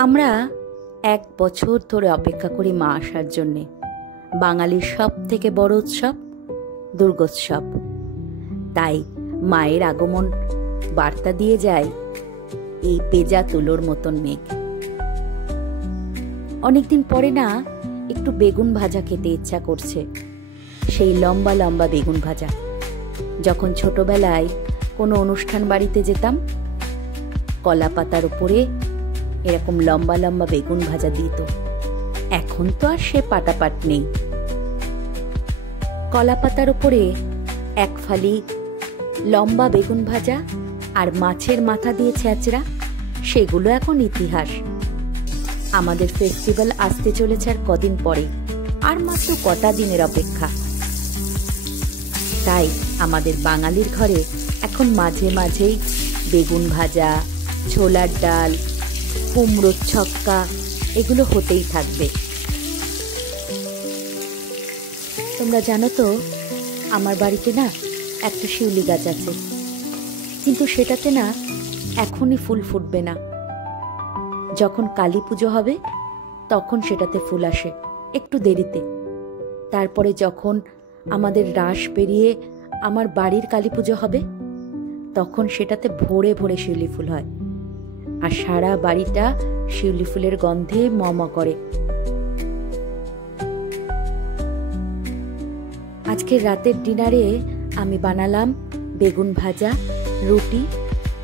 আমরা 1 বছর ধরে অপেক্ষা করি মা আসার জন্যে। বাঙালির সব থেকে বড় উৎসব দুর্গোৎসব। তাই মায়ের আগমন বার্তা দিয়ে যায় এই পেঁজা তুলোর মতন মেঘ। অনেকদিন পরে না একটু বেগুন ভাজা খেতে ইচ্ছা করছে, সেই লম্বা লম্বা বেগুন ভাজা। যখন ছোটবেলায় কোনো অনুষ্ঠান বাড়িতে যেতাম, কলা পাতার উপরে এরকম লম্বা লম্বা বেগুন ভাজা দিত। এখন তো আর সে পাটাপাট নেই। কলা পাতার উপরে এক ফালি লম্বা বেগুন ভাজা আর মাছের মাথা দিয়ে ছেঁচড়া, সেগুলো এখন ইতিহাস। আমাদের ফেস্টিভ্যাল আসতে চলেছে আর কদিন পরে, আর মাত্র কটা দিনের অপেক্ষা। তাই আমাদের বাঙালির ঘরে এখন মাঝে মাঝেই বেগুন ভাজা, ছোলার ডাল, কুমড়োর ছক্কা এগুলো হতেই থাকবে। তোমরা জানো তো, আমার বাড়িতে না একটা শিউলি গাছ আছে, কিন্তু সেটাতে না এখনই ফুল ফুটবে না। যখন কালী পুজো হবে তখন সেটাতে ফুল আসে, একটু দেরিতে। তারপরে যখন আমাদের রাস পেরিয়ে আমার বাড়ির কালী পুজো হবে, তখন সেটাতে ভরে ভরে শিউলি ফুল হয়, আর সারা বাড়িটা শিউলি ফুলের গন্ধে মম করে। আজকের রাতের ডিনারে আমি বানালাম বেগুন ভাজা, রুটি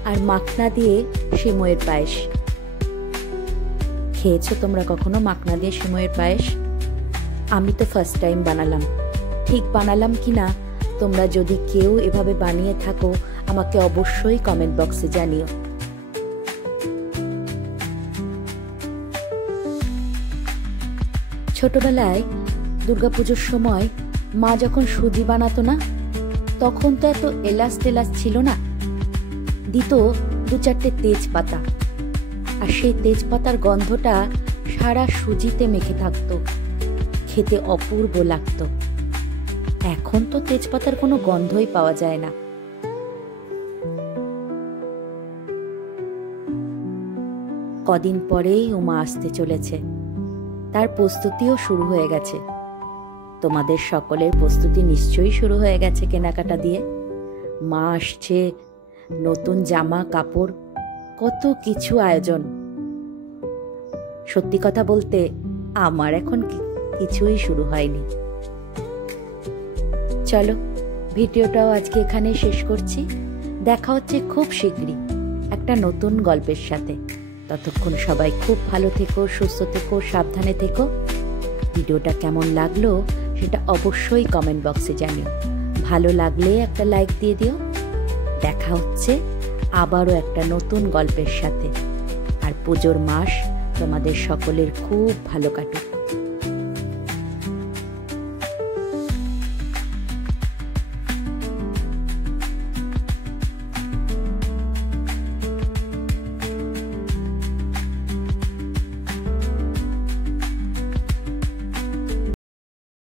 আর মাখনা দিয়ে সিমইয়ের পায়েস। খেয়েছো তোমরা কখনো মাখনা দিয়ে সিমইয়ের পায়েস? আমি তো ফার্স্ট টাইম বানালাম। ঠিক বানালাম কিনা তোমরা যদি কেউ এভাবে বানিয়ে থাকো, আমাকে অবশ্যই কমেন্ট বক্সে জানিও। ছোটবেলায় দুর্গাপুজোর সময় মা যখন সুজি বানাতো না, তখন তো এত এলাচ টেলাচ ছিল না, দিত 2-4টে তেজপাতা, আর সেই তেজপাতার গন্ধটা সারা সুজিতে মেখে থাকতো, খেতে অপূর্ব লাগতো। এখন তো তেজপাতার কোনো গন্ধই পাওয়া যায় না। কদিন পরেই উমা আসতে চলেছে, তার প্রস্তুতিও শুরু হয়ে গেছে। তোমাদের সকলের প্রস্তুতি নিশ্চয়ই শুরু হয়ে গেছে কেনাকাটা দিয়ে। মা আসছে, নতুন জামা কাপড়, কত কিছু আয়োজন। সত্যি কথা বলতে আমার এখন কিছুই শুরু হয়নি। চলো, ভিডিওটাও আজকে এখানে শেষ করছি। দেখা হচ্ছে খুব শীঘ্রই একটা নতুন গল্পের সাথে। ততক্ষণ সবাই খুব ভালো থেকো, সুস্থ থেকো, সাবধানে থেকো। ভিডিওটা কেমন লাগলো সেটা অবশ্যই কমেন্ট বক্সে জানিও। ভালো লাগলে একটা লাইক দিয়ে দিও। দেখা হচ্ছে আবারও একটা নতুন গল্পের সাথে। আর পুজোর মাস তোমাদের সকলের খুব ভালো কাটুক।